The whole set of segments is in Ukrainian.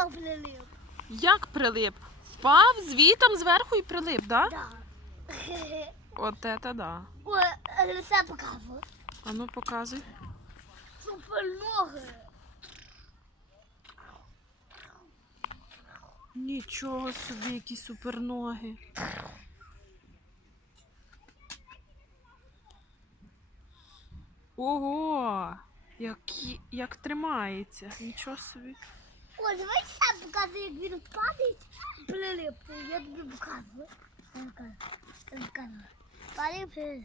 потолок прилип. Як прилип? Впав звітом зверху і прилип, да? Да. От це да. Ой, лице показує. А ну показуй. Супер ноги. Нічого собі, які суперноги. Ого! Які, як тримається. Нічого собі. Ой, давай сам показуй, як він падає. Прилип. Я тобі показую. Я показую. Я показую. Падає прилип.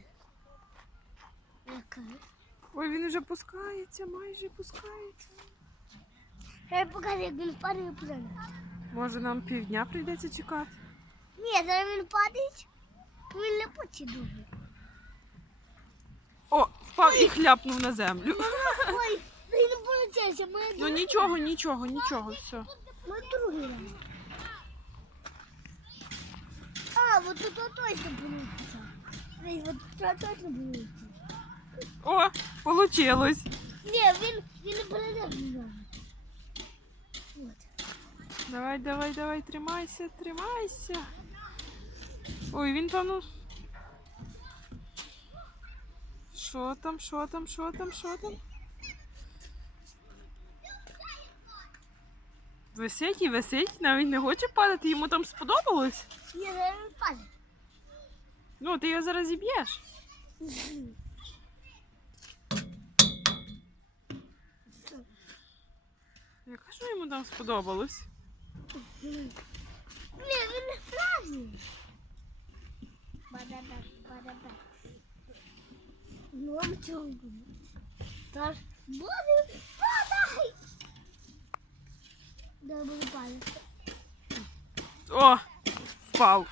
Я кажу. Ой, він вже пускається, майже пускається. Я показую, як він падає прилип. Може нам півдня прийдеться чекати? Ні, зараз він падає. Він лепочі дуже. О, впав і хляпнув на землю. Полетівся. Ми, Ну нічого, нічого, нічого, все. ми раз. А, вот тут точно получится. Вот тут точно получится. О, получилось. Ні, він, він не. Давай, давай, давай, тримайся, тримайся. Ой, він певно. Що там, що там, що там, що там? Висить і висить, навіть не хоче падати, йому там сподобалось. Ні, зараз він падає. Ну, ти його зараз зіб'єш. Я кажу, йому там сподобалось. Ні, він не справжній. Бадабак, бадабак. Ну, чого? Тож, буде, падай! Дай буде падати. О! Впав.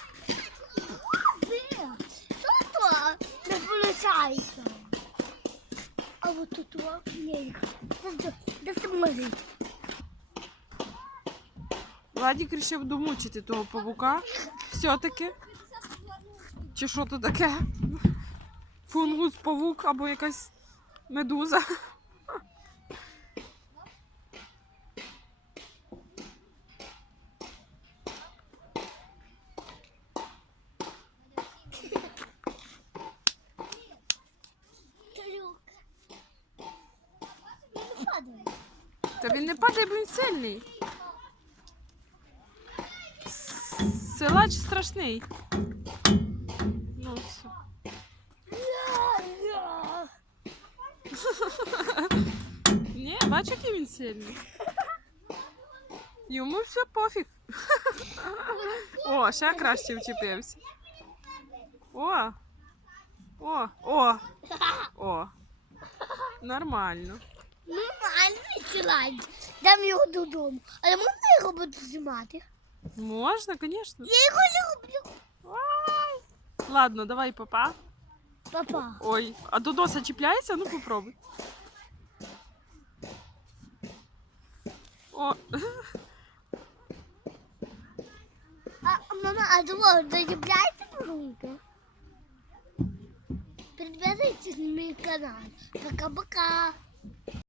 Що то не получається? А вот тут ні. Де це може? Владік вирішив домучити того павука. Все-таки. Чи що то таке? Фунгус, павук або якась медуза. Тарюк. Він не падає. Та він не падає, бо він сильний. Силач страшний. Ну, все. Ні, бачу, який він сильний. Йому все пофіг. О, ще краще вчепився. О. О, о, о. Нормально. Нормальний сілань. Дам його додому. Але можна його буду знімати? Можна, звісно. Я його люблю. Ай. Ладно, давай, папа. Папа. Ой, а до носа чіпляється? Ну попробуй. О, А, мама, а думала, доїбляєте руки? Підписуйтесь на мій канал. Пока-пока.